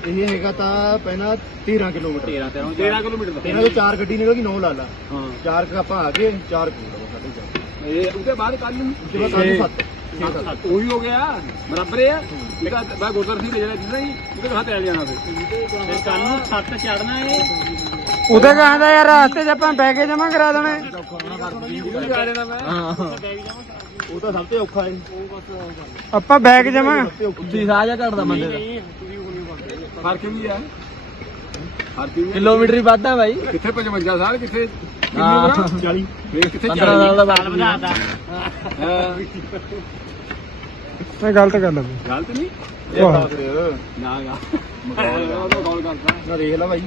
ਇਹ ਹੈਗਾ ਤਾਂ ਪਹਿਲਾਂ 13 ਕਿਲੋਮੀਟਰ। 13 13 13 ਕਿਲੋਮੀਟਰ ਦਾ। ਇਹਨਾਂ ਤੋਂ ਚਾਰ ਗੱਡੀ ਨਿਕਲ ਗਈ 9 ਲਾ ਲਾ। ਹਾਂ। ਚਾਰ ਕ ਆਪਾਂ ਆ ਗਏ ਚਾਰ ਕੋਲ ਸਾਡੇ ਚਾਰ ਇਹ ਉਹਦੇ ਬਾਅਦ ਕੱਲ ਨੂੰ? ਉਸ ਤੋਂ ਬਾਅਦ ਕੱਲ ਸੱਤ। ਉਹੀ ਹੋ ਗਿਆ। ਬਰਾਬਰ ਹੈ ਇੱਕ ਮੈਂ ਗੁਰਦਰ ਸਿੰਘ ਜਿਹੜਾ ਜਿੱਦਾਂ ਹੀ ਉਹਦੇ ਹੱਥ ਲੈ ਜਾਣਾ ਫਿਰ। ਕੱਲ ਨੂੰ ਸੱਤ ਚੜਨਾ ਏ ਉਹਦੇ ਕਹਿੰਦਾ ਯਾਰ ਰਾਸਤੇ 'ਚ ਆਪਾਂ ਬਹਿ ਕੇ ਜਮਾ ਕਰਾ ਦੇਣੇ। ਉਹ ਤਾਂ ਸਭ ਤੋਂ ਔਖਾ ਹੈ। ਆਪਾਂ ਬੈਗ ਜਮਾ। ਤੁਸੀਂ ਸਾਹ ਜਾ ਘਟਦਾ ਬੰਦੇ ਦਾ। ਫ਼ਰਕ ਵੀ ਹੈ ਫ਼ਰਕ ਵੀ ਹੈ। ਕਿਲੋਮੀਟਰ ਹੀ ਵੱਧਦਾ ਬਾਈ। ਕਿੱਥੇ 55 ਸਾਲ ਕਿੱਥੇ ਹਾਂ। 40 ਫਿਰ ਕਿੱਥੇ 15 ਸਾਲ ਦਾ ਸਾਲ ਵਧਾਤਾ ਇਹ ਗਲਤ ਗੱਲ ਆ। ਗਲਤ ਨਹੀਂ? ਵਾਹ। ਨਾ ਨਾ ਉਹ ਕਾਲ ਕਰਦਾ ਨਾ ਦੇਖ ਲੈ ਭਾਈ।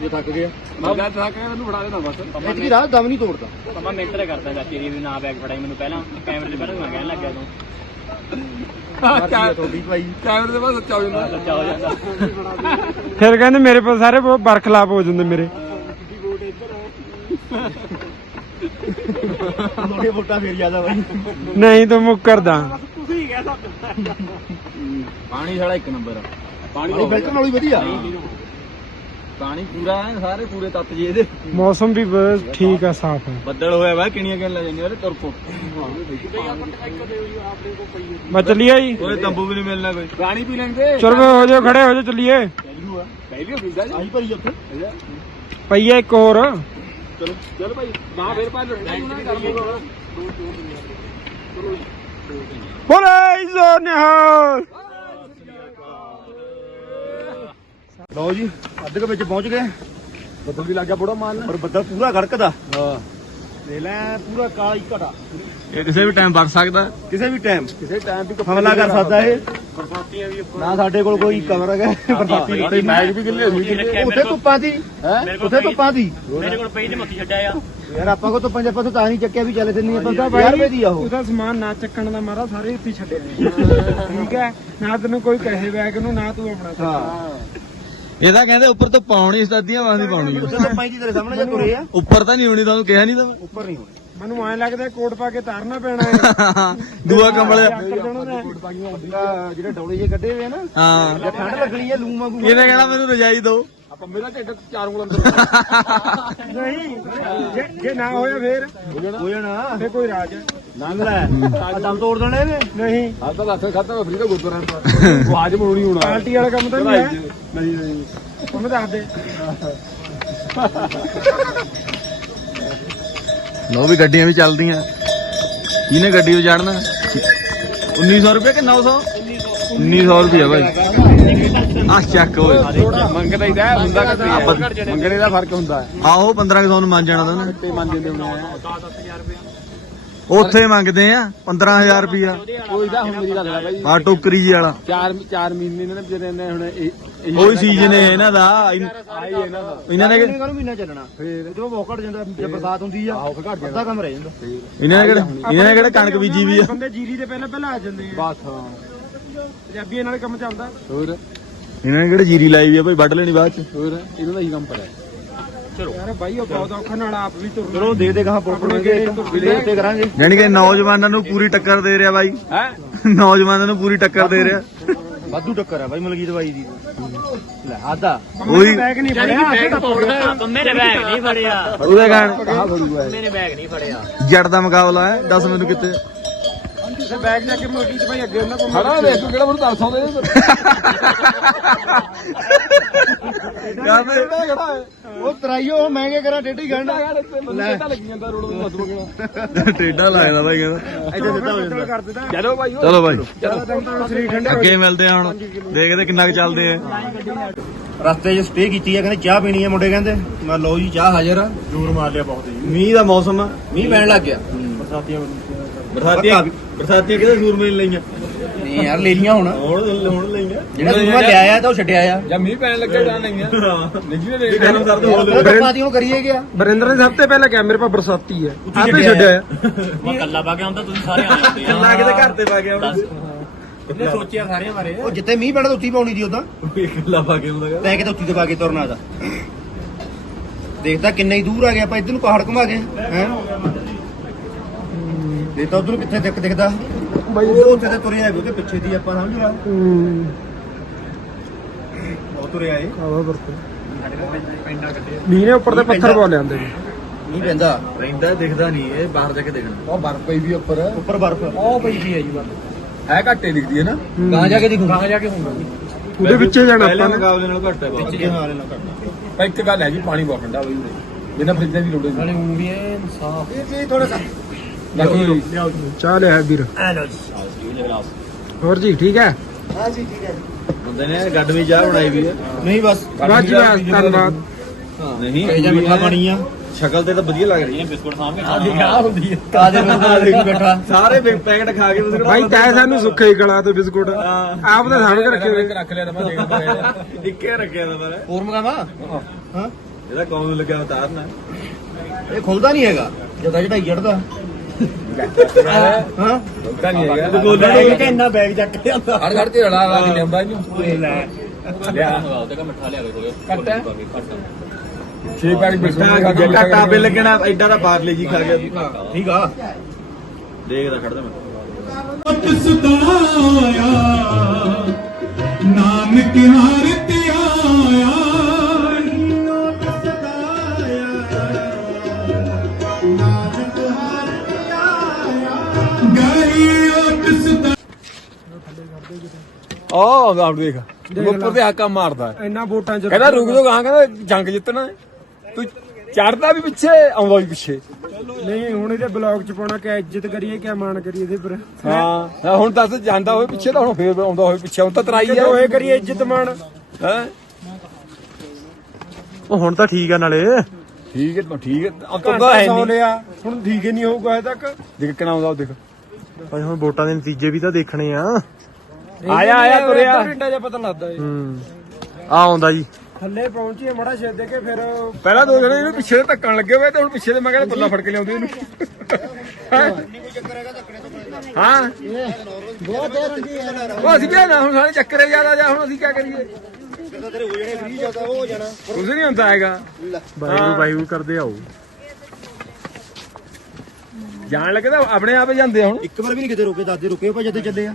ਜੇ ਥੱਕ ਗਿਆ। ਮੈਂ ਗੱਲ ਤਾਂ ਕਿ ਮੈਨੂੰ ਫੜਾ ਦੇਣਾ ਬਸ। ਇਤਨੀ ਰਾਤ ਦਮ ਨਹੀਂ ਤੋੜਦਾ। ਪਮਾ ਮਿੰਟ ਤੇ ਕਰਦਾ ਚਾਚੀ ਦੀ ਵੀ ਨਾ ਬੈਗ ਫੜਾਈ ਮੈਨੂੰ ਪਹਿਲਾਂ। ਕੈਮਰੇ ਤੇ ਪਹਿਲਾਂ ਮੈਂ ਕਹਿਣ ਲੱਗਿਆ ਤੂੰ। ਮਰਜ਼ੀ ਆ ਤੁਹਾਡੀ ਭਾਈ। ਕੈਮਰੇ ਦੇ ਬਾਅਦ ਸੱਚਾ ਹੋ ਜਾਂਦਾ। ਸੱਚਾ ਹੋ ਜਾਂਦਾ। ਫਿਰ ਕਹਿੰਦੇ ਮੇਰੇ ਕੋਲ ਸਾਰੇ ਬਹੁਤ ਬਰਖਲਾਫ ਹੋ ਜਾਂਦੇ ਮੇਰੇ। ਥੋੜੇ ਵੋਟਾਂ ਫੇਰ ਜ਼ਿਆਦਾ ਭਾਈ। ਨਹੀਂ ਤੂੰ ਮੁੱਕਰਦਾ। ਪਾਣੀ ਸਾਲਾ ਇੱਕ ਨੰਬਰ ਆ। ਪਾਣੀ ਪਾਣੀ ਫਿਲਟਰ ਨਾਲੋਂ ਹੀ ਵਧੀਆ। ਪਾਣੀ ਪੂਰਾ ਹੈ ਸਾਰੇ ਪੂਰੇ ਤੱਤ ਜੀ ਇਹਦੇ। ਮੌਸਮ ਵੀ ਬਹੁਤ ਠੀਕ ਆ ਸਾਫ਼ ਹੈ ਬੱਦਲ ਹੋਇਆ ਵਾ ਕਿੰਨੀਆਂ ਕਿੰਨ ਲੈ ਜਾਂਦੀਆਂ ਉਹਦੇ ਤੁਰ ਪੋ। ਬਸ ਚੱਲੀਏ ਜੀ। ਕੋਈ ਤੰਬੂ ਵੀ ਨਹੀਂ ਮਿਲਣਾ ਕੋਈ। ਪਾਣੀ ਪੀ ਲੈਂਦੇ। ਚਲੋ ਵੇ ਹੋ ਜਾਓ ਖੜੇ ਹੋ ਜਾਓ ਚੱਲੀਏ। ਪਹਿਲੀ ਹੋ ਪੀਂਦਾ ਜੀ। ਆਹੀ ਭਰੀ ਉੱਥੇ। ਪਈਆ ਇੱਕ ਹੋਰ। ਚਲੋ ਚਲ ਭਾਈ। ਨਾ ਫੇਰ ਪਾ ਲੋ ਕਰ ਲੋ ਬੋਲੇ ਸੋ ਨਿਹਾਲ। ਲਓ ਜੀ ਅੱਧ ਕੇ ਵਿੱਚ ਪਹੁੰਚ ਗਏ। ਬੱਦਲ ਵੀ ਲੱਗ ਗਿਆ ਬੜਾ ਮਾਨ ਔਰ ਬੱਦਲ ਪੂਰਾ ਗੜਕਦਾ ਹਾਂ। ਦੇ ਲੈ ਪੂਰਾ ਕਾਲਾ ਹੀ ਘਟਾ। ਇਹ ਕਿਸੇ ਵੀ ਟਾਈਮ ਵਰ ਸਕਦਾ। ਕਿਸੇ ਵੀ ਟਾਈਮ ਕਿਸੇ ਟਾਈਮ ਵੀ ਹਮਲਾ ਕਰ ਸਕਦਾ ਇਹ। ਨਾ ਸਾਡੇ ਕੋਲ ਕੋਈ ਕਵਰ ਹੈਗਾ। ਬਰਸਾਤੀ ਉੱਤੇ ਮੈਗ ਵੀ ਕਿੱਲੇ ਹੋਈ ਉੱਥੇ ਧੁੱਪਾਂ ਦੀ। ਕੋਲ ਉੱਥੇ ਧੁੱਪਾਂ ਦੀ। ਮੇਰੇ ਕੋਲ ਪਈ ਤੇ ਮੱਕੀ ਛੱਡਿਆ ਆ। ਯਾਰ ਆਪਾਂ ਕੋ ਧੁੱਪਾਂ ਜੱਪਾਂ ਤੋਂ ਤਾਂ ਨਹੀਂ ਚੱਕਿਆ ਵੀ ਚੱਲ ਦਿੰਨੀ ਆਪਾਂ 50 ਰੁਪਏ ਦੀ ਆ ਉਹ। ਉਹਦਾ ਸਮਾਨ ਨਾ ਚੱਕਣ ਦਾ ਮਾਰਾ ਸਾਰੇ ਉੱਥੇ ਛੱਡੇ। ਠੀਕ ਹੈ। ਨਾ ਤੈਨੂੰ ਕੋਈ ਕਹੇ ਬੈਗ ਨੂੰ ਨਾ ਤੂੰ ਆਪਣਾ। ਹਾਂ। ਇਹ ਤਾਂ ਕਹਿੰਦੇ ਉੱਪਰ ਤੋਂ ਪਾਉਣੀ ਸਤਾਦੀਆਂ ਵਾਂਦੀ ਪਾਉਣੀ। ਉੱਥੇ ਤਾਂ ਪਾਈ ਦੀ ਤੇਰੇ ਸਾਹਮਣੇ ਜਾਂ ਤੁਰੇ ਆ। ਉੱਪਰ ਤਾਂ ਨਹੀਂ ਹੋਣੀ ਤੁਹਾਨੂੰ ਕਿਹਾ ਨਹੀਂ ਤਾਂ ਉੱਪਰ ਨਹੀਂ ਹੋਣੇ। ਮੈਨੂੰ ਐਂ ਲੱਗਦਾ ਕੋਟ ਪਾ ਕੇ ਤਾਰਨਾ ਪੈਣਾ ਹੈ। ਦੂਆ ਕੰਬਲ ਜਿਹੜੇ ਡੌਲੇ ਜੇ ਕੱਢੇ ਹੋਏ ਆ ਨਾ। ਹਾਂ। ਜੇ ਠੰਡ ਲੱਗਣੀ ਹੈ ਲੂ ਵਾਂਗੂ ਇਹਨੇ ਕਹਿਣਾ ਮੈਨੂੰ ਰਜਾਈ ਦੋ। ਆਪਾਂ ਮੇਰਾ ਢਿੱਡ ਚਾਰ ਉਂਗਲਾਂ ਅੰਦਰ ਨਹੀਂ ਜੇ ਜੇ ਨਾ ਹੋਇਆ ਫੇਰ। ਹੋ ਜਾਣਾ। ਫੇ ਕੋਈ ਰਾਜ ਹੈ। ਲੰਘ ਲੈ। ਆ ਦਮ ਤੋੜ ਦੇਣੇ ਨੇ ਨਹੀਂ। ਹਾਲ ਤਾਂ ਲੱਖ ਖਾਤਾ ਮੈਂ ਫਰੀ ਦਾ ਗੁਰਦੁਆਰਾ ਦਾ। ਉਹ ਅੱਜ ਮੋਣੀ ਹੋਣਾ। ਪਾਰਟੀ ਵਾਲਾ ਕੰਮ ਤਾਂ ਨਹੀਂ ਹੈ। ਨਹੀਂ ਨਹੀਂ। ਉਹਨੂੰ ਦੱਸ ਦੇ। ਲੋ ਵੀ ਗੱਡੀਆਂ ਵੀ ਚੱਲਦੀਆਂ। ਕਿਹਨੇ ਗੱਡੀ ਤੋਂ ਚੜਨਾ 1900 ਰੁਪਏ ਕਿ 900 1900 ਰੁਪਏ ਭਾਈ ਆ ਚੱਕ ਓਏ। ਮੰਗਦਾ ਹੀ ਦਾ ਹੁੰਦਾ ਹੈ ਮੰਗਣੇ ਦਾ ਫ਼ਰਕ ਹੁੰਦਾ ਆਹੋ 1500 ਨੂੰ ਮੰਨ ਜਾਣਾ ਤਾਂ ਉਹਨੇ। ਤੇ ਮੰਨ ਜਾਂਦੇ ਹੁੰਦੇ ਉੱਥੇ ਮੰਗਦੇ ਆ 15000 ਰੁਪਿਆ ਕੋਈ ਦਾ ਹੁਣ ਮੇਰੀ ਗੱਲ ਹੈ ਬਾਈ। ਆ ਟੋਕਰੀ ਜੀ ਵਾਲਾ। ਚਾਰ ਚਾਰ ਮਹੀਨੇ ਇਹਨਾਂ ਨੇ ਵਿਚਾਰੇ ਨੇ ਹੁਣ ਇਹ ਕੋਈ ਸੀਜ਼ਨ ਹੈ ਇਹਨਾਂ ਦਾ ਆਈ ਇਹਨਾਂ ਦਾ ਇਹਨਾਂ ਨੇ ਮਹੀਨਾ ਚੱਲਣਾ। ਫੇਰ ਜਦੋਂ ਘਟ ਜਾਂਦਾ ਜੇ ਬਰਸਾਤ ਹੁੰਦੀ ਆ ਅੱਧਾ ਕੰਮ ਰਹਿ ਜਾਂਦਾ। ਇਹਨਾਂ ਨੇ ਕਿਹੜਾ ਇਹਨਾਂ ਨੇ ਕਿਹੜਾ ਕਣਕ ਬੀਜੀ ਵੀ ਆ? ਬੰਦੇ ਜੀਰੀ ਦੇ ਪਹਿਲਾਂ ਪਹਿਲਾਂ ਆ ਜਾਂਦੇ ਆ। ਬਸ ਹਾਂ। ਪੰਜਾਬੀਆਂ ਨਾਲ ਕੰਮ ਚੱਲਦਾ। ਹੋਰ? ਇਹਨਾਂ ਨੇ ਕਿਹੜਾ ਜੀਰੀ ਲਾਈ ਵੀ ਆ? ਭਾਈ ਵੱਢ ਲੈਣੀ ਬਾਅਦ ਚ। ਹੋਰ? ਇਹਨਾਂ ਦਾ ਹੀ ਕੰਮ ਪਰ ਹੈ ਯਾਰ ਬਾਈ ਉਹ ਬਹੁਤ ਔਖਾ ਨਾਲ ਆਪ ਵੀ ਤੁਰਨਾ। ਚਲੋ ਦੇ ਦੇ ਕਹਾ ਪੁੱਪਣਗੇ ਵਿਲੇ ਉੱਤੇ ਕਰਾਂਗੇ। ਯਾਨੀ ਕਿ ਨੌਜਵਾਨਾਂ ਨੂੰ ਪੂਰੀ ਟੱਕਰ ਦੇ ਰਿਹਾ ਬਾਈ। ਹੈ? ਨੌਜਵਾਨਾਂ ਨੂੰ ਪੂਰੀ ਟੱਕਰ ਦੇ ਰਿਹਾ। ਵਾਧੂ ਟੱਕਰ ਆ ਬਾਈ ਮਲਗੀ ਦਵਾਈ ਦੀ। ਲੈ ਆਦਾ ਉਹੀ ਬੈਗ ਨਹੀਂ ਫੜਿਆ ਮੇਰੇ ਬੈਗ ਨਹੀਂ ਫੜਿਆ। ਉਹਦੇ ਮੇਰੇ ਬੈਗ ਨਹੀਂ ਫੜਿਆ। ਜੱਟ ਦਾ ਮੁਕਾਬਲਾ ਹੈ ਦੱਸ ਮੈਨੂੰ ਕਿੱਥੇ। ਤੇ ਬੈਗ ਜਾ ਕੇ ਮੁਰਗੀ ਚ ਭਾਈ ਅੱਗੇ ਉਹਨਾਂ ਕੋਲ ਖੜਾ ਦੇਖ ਤੂੰ ਕਿਹੜਾ ਮੈਨੂੰ ਦੱਸ ਆਉਂਦੇ ਨੇ ਉਹ ਤਰਾਈਓ ਮਹਿੰਗੇ ਕਰਾਂ ਟੇਢੀ ਗੰਢ ਲੈ। ਤਾਂ ਲੱਗੀ ਜਾਂਦਾ ਰੋਡ ਤੇ ਦੱਸ ਬਗਣਾ ਟੇਡਾ ਲਾਇਆ ਬਾਈ ਕਹਿੰਦਾ। ਇੱਥੇ ਸਿੱਧਾ ਹੋ ਜਾਂਦਾ। ਕਰ ਦਿੱਤਾ ਚਲੋ ਭਾਈ ਚਲੋ ਅੱਗੇ ਮਿਲਦੇ ਆ ਹੁਣ। ਦੇਖਦੇ ਕਿੰਨਾ ਕੁ ਚੱਲਦੇ ਆ। ਰਸਤੇ 'ਚ ਸਟੇ ਕੀਤੀ ਆ ਕਹਿੰਦੇ ਚਾਹ ਪੀਣੀ ਆ ਮੁੰਡੇ ਕਹਿੰਦੇ। ਮੈਂ ਲਓ ਜੀ ਚਾਹ ਹਾਜ਼ਰ ਆ। ਜੂਰ ਮਾਰ ਲਿਆ ਬਹੁਤ ਜੀ। ਮੀਂਹ ਦਾ ਮੌਸਮ ਆ। ਮੀਂਹ ਪੈਣ ਲੱਗ ਗਿਆ। ਬਰਸਾਤੀਆਂ ਬਰਸਾਤੀਆਂ ਕਿਹਦੇ ਸੂਰ ਮੇਲ ਲਈਆਂ? ਨਹੀਂ ਯਾਰ ਲੈ ਲੀਆਂ ਹੁਣ। ਹੁਣ ਹੁਣ ਲਈਆਂ ਜਿਹੜਾ ਸੂਰਮਾ ਲਿਆਇਆ ਤਾਂ ਉਹ ਛੱਡਿਆ ਆ। ਜਾਂ ਮੀਂਹ ਪੈਣ ਲੱਗੇ ਜਾਂ ਨਹੀਂ ਆ। ਨਿੱਜੀ ਨੇ ਗਰਮ ਸਰਦ ਹੋ ਉਹ ਤਾਂ ਪਾਤੀ ਹੁਣ ਕਰੀਏ ਗਿਆ ਬਰਿੰਦਰ ਨੇ ਸਭ ਤੋਂ ਪਹਿਲਾਂ ਕਿਹਾ ਮੇਰੇ ਪਾ ਬਰਸਾਤੀ ਹੈ ਆਪੇ ਛੱਡਿਆ। ਮੈਂ ਕੱਲਾ ਪਾ ਕੇ ਆਉਂਦਾ ਤੁਸੀਂ ਸਾਰੇ ਆ ਜਾਂਦੇ ਆ। ਕਿੰਨਾ ਕਿਤੇ ਘਰ ਤੇ ਪਾ ਗਿਆ ਹੁਣ ਇਹਨੇ ਸੋਚਿਆ ਸਾਰਿਆਂ ਬਾਰੇ। ਉਹ ਜਿੱਥੇ ਮੀਂਹ ਪੈਣਾ ਤਾਂ ਉੱਤੀ ਪਾਉਣੀ ਦੀ ਉਦਾਂ ਇਕੱਲਾ ਪਾ ਕੇ ਆਉਂਦਾ। ਤੈਂ ਕਿਤੇ ਉੱਤੀ ਤੇ ਪਾ ਕੇ ਤੁਰਨਾ ਦਾ ਦੇਖਦਾ ਕਿੰਨੇ ਹੀ ਦੂਰ ਆ ਗਿਆ ਆਪਾਂ ਇੱਧਰ ਨੂੰ ਪਹਾੜ ਘੁਮਾ ਕੇ ਹੈ? ਦੇਖਦਾ ਉਧਰ ਕਿੱਥੇ ਦਿਖ ਦਿਖਦਾ? ਬਾਈ ਉਹ ਉੱਥੇ ਤੇ ਤੁਰੇ ਆਏ ਉਹਦੇ ਪਿੱਛੇ ਦੀ ਆਪਾਂ ਸਮਝ ਲਾ। ਉਹ ਤੁਰੇ ਆਏ ਆਵਾ ਵਰਤੋ ਮੀਂਹ ਨੇ ਉੱਪਰ ਤੇ ਪੱਥਰ ਪਾ ਲਿਆਂਦੇ ਨੇ। ਨਹੀਂ ਪੈਂਦਾ। ਰਹਿੰਦਾ ਦਿਖਦਾ ਨਹੀਂ ਇਹ ਬਾਹਰ ਜਾ ਕੇ ਦੇਖਣਾ। ਉਹ ਬਰਫ ਪਈ ਵੀ ਉੱਪਰ। ਉੱਪਰ ਬਰਫ਼। ਉਹ ਪਈ ਵੀ ਹੈ ਜੀ ਬਰਫ। ਹੈ ਘੱਟੇ ਦਿਖਦੀ ਹੈ ਨਾ। ਕਹਾਂ ਜਾ ਕੇ ਦਿਖੂ। ਕਹਾਂ ਜਾ ਕੇ ਹੁੰਦਾ ਉਹਦੇ ਵਿੱਚੇ ਜਾਣਾ ਆਪਾਂ ਨੇ। ਮੁਕਾਬਲੇ ਨਾਲ ਘੱਟ ਹੈ ਬਾਹਰ। ਪਿੱਛੇ ਹਾਲੇ ਨਾ ਕਰਨਾ ਪਰ ਇੱਕ ਗੱਲ ਹੈ ਜੀ ਪਾਣੀ ਬਹੁਤ ਠੰਡਾ ਹੋਈ ਬਿਨਾਂ ਫਰਿੱਜਾਂ ਦੀ ਲੋੜ ਨਹੀਂ। ਉਹ ਵੀ ਇਨਸਾਫ। ਇਹ ਜੀ ਥੋੜਾ ਸਾ ਦੇਖੋ ਜੀ। ਚਾਹ ਲਿਆ ਵੀਰ। ਹੋਰ ਜੀ ਠੀਕ ਹੈ? ਹੁੰਦੇ ਨੇ ਗੱਡ ਵੀ ਚਾਹ ਬਣਾਈ ਵੀ ਹੈ। ਨਹੀਂ ਬਸ। ਬਾਸ ਧੰਨਵਾਦ। ਨਹੀਂ ਇਹ ਜਾਂ ਮਿੱਠਾ ਪਾਣੀ ਆ। ਸ਼ਕਲ ਤੇ ਤਾਂ ਵਧੀਆ ਲੱਗ ਰਹੀ ਹੈ ਬਿਸਕੁਟ ਸਾਹਮਣੇ ਆ ਹੁੰਦੀ ਹੈ। ਕਾਦੇ ਨੂੰ ਦੇਖ ਬੈਠਾ। ਸਾਰੇ ਪੈਕਟ ਖਾ ਕੇ ਬਿਸਕੁਟ ਭਾਈ ਤੈ ਸਾਨੂੰ ਸੁੱਖੇ ਹੀ ਗਲਾ ਤੇ ਬਿਸਕੁਟ। ਆਪ ਤਾਂ ਸਾਹਮਣੇ ਰੱਖੇ ਹੋਏ। ਰੱਖ ਲਿਆ ਤਾਂ ਮੈਂ ਦੇਖਦਾ ਇੱਕੇ ਰੱਖਿਆ ਦਾ ਪਰ ਹੋਰ ਮਗਾਵਾ? ਹਾਂ। ਇਹਦਾ ਕੌਣ ਲੱਗਿਆ ਉਤਾਰਨਾ? ਇਹ ਖੁੱਲਦਾ ਨਹੀਂ ਹੈਗਾ। ਜਦਾ ਚੜਾਈ ਚੜਦਾ ਹਾਂ? ਤਾਂ ਨਹੀਂ ਹੈਗਾ ਬੈਗ ਕਿ ਇੰਨਾ ਬੈਗ ਚੱਕ ਕੇ ਆਂਦਾ ਹੜ ਹੜ ਤੇ ਰਲਾ ਲਾ ਕੇ ਲਿਆਉਂਦਾ ਇਹਨੂੰ ਲੈ ਲਿਆ ਉਹਦੇ ਕਾ ਮਿੱਠਾ ਲਿਆ। ਕੋਲੇ ਕੱਟ ਹੈ? ਛੇ ਪੈਕ ਬਿਸਕੁਟ ਖਾ ਕੇ ਘਾਟਾ ਬਿੱਲ ਲੱਗਣਾ ਐਡਾ ਦਾ ਪਾਰਲੇ ਜੀ ਖਾ ਗਿਆ। ਠੀਕ ਆ। ਦੇਖਦਾ ਖੜਦਾ ਮੈਂ। ਨਾਨਕ ਹਾਰ ਤੇ ਆਇਆ ਆਹ ਆਪ ਦੇਖ। ਉੱਪਰ ਤੇ ਹਾਕਾ ਮਾਰਦਾ। ਹੈ। ਇੰਨਾ ਵੋਟਾਂ ਚ ਕਹਿੰਦਾ ਰੁਕ ਜਾ ਗਾਂ ਕਹਿੰਦਾ ਜੰਗ ਜਿੱਤਣਾ ਹੈ। ਤੂੰ ਚੜਦਾ ਵੀ ਪਿੱਛੇ ਆਉਂਦਾ ਵੀ ਪਿੱਛੇ। ਨਹੀਂ ਹੁਣ ਇਹਦੇ ਬਲੌਗ ਚ ਪਾਉਣਾ ਕਿ ਇੱਜ਼ਤ ਕਰੀਏ ਕਿ ਮਾਣ ਕਰੀਏ ਇਹਦੇ ਪਰ। ਹਾਂ ਹਾਂ, ਹੁਣ ਦੱਸ ਜਾਂਦਾ ਹੋਏ ਪਿੱਛੇ ਤਾਂ ਹੁਣ ਫੇਰ ਆਉਂਦਾ ਹੋਏ ਪਿੱਛੇ ਹੁਣ ਤਾਂ ਤਰਾਈ ਆ। ਦੋਏ ਕਰੀਏ ਇੱਜ਼ਤ ਮਾਣ। ਹੈ? ਉਹ ਹੁਣ ਤਾਂ ਠੀਕ ਆ ਨਾਲੇ। ਠੀਕ ਹੈ ਠੀਕ ਹੈ ਆ ਤੁਰਦਾ ਹੈ ਸੌ ਨਹੀਂ। ਲਿਆ ਹੁਣ ਠੀਕ ਹੀ ਨਹੀਂ ਹੋਊਗਾ ਹਜੇ ਤੱਕ। ਦੇਖ ਕਿਣਾ ਆਉਂਦਾ ਉਹ ਦੇਖ। ਭਾਈ ਹੁਣ ਵੋਟਾਂ ਦੇ ਨਤੀਜੇ ਵੀ ਤਾਂ ਦੇਖਣੇ ਆ। ਆਇਆ ਆਇਆ ਤੁਰਿਆ। ਘੰਟਾ ਜਿਹਾ ਪਤਾ ਲੱਗਦਾ ਏ ਹੂੰ। ਆ ਆਉਂਦਾ ਜੀ। ਥੱਲੇ ਪਹੁੰਚੀਏ ਮੜਾ ਛੇਦ ਦੇ ਕੇ ਫਿਰ ਪਹਿਲਾਂ ਦੋ ਜਣੇ ਇਹਨੂੰ ਪਿੱਛੇ ਧੱਕਣ ਲੱਗੇ ਹੋਏ ਤੇ ਹੁਣ ਪਿੱਛੇ ਦੇ ਮੈਂ ਕਹਿੰਦਾ ਪੱਲਾ ਫੜ ਕੇ ਲਿਆਉਂਦੇ ਇਹਨੂੰ। ਹਾਂ। ਬਹੁਤ ਦੇਰ ਹੁੰਦੀ ਹੈ ਉਹ ਅਸੀਂ ਵੀ ਨਾ ਹੁਣ ਸਾਰੇ ਚੱਕਰੇ ਜ਼ਿਆਦਾ ਜਾਂ ਹੁਣ ਅਸੀਂ ਕੀ ਕਰੀਏ? ਜਦੋਂ ਤੇਰੇ ਹੋ ਜਾਣੇ ਫ੍ਰੀ ਜਾਂਦਾ ਹੋ ਜਾਣਾ ਕੁਝ ਨਹੀਂ ਹੁੰਦਾ ਹੈਗਾ। ਬਾਈ ਬਾਈ ਕਰਦੇ ਆਓ। ਜਾਣ ਲੱਗੇ ਆਪਣੇ ਆਪ ਜਾਂਦੇ ਹੁਣ। ਇੱਕ ਵਾਰ ਵੀ ਨਹੀਂ ਕਿਤੇ ਰੁਕੇ ਦਾਦੇ ਰੁਕੇ ਭਾਈ ਜਦੋਂ ਚੱਲੇ ਆ।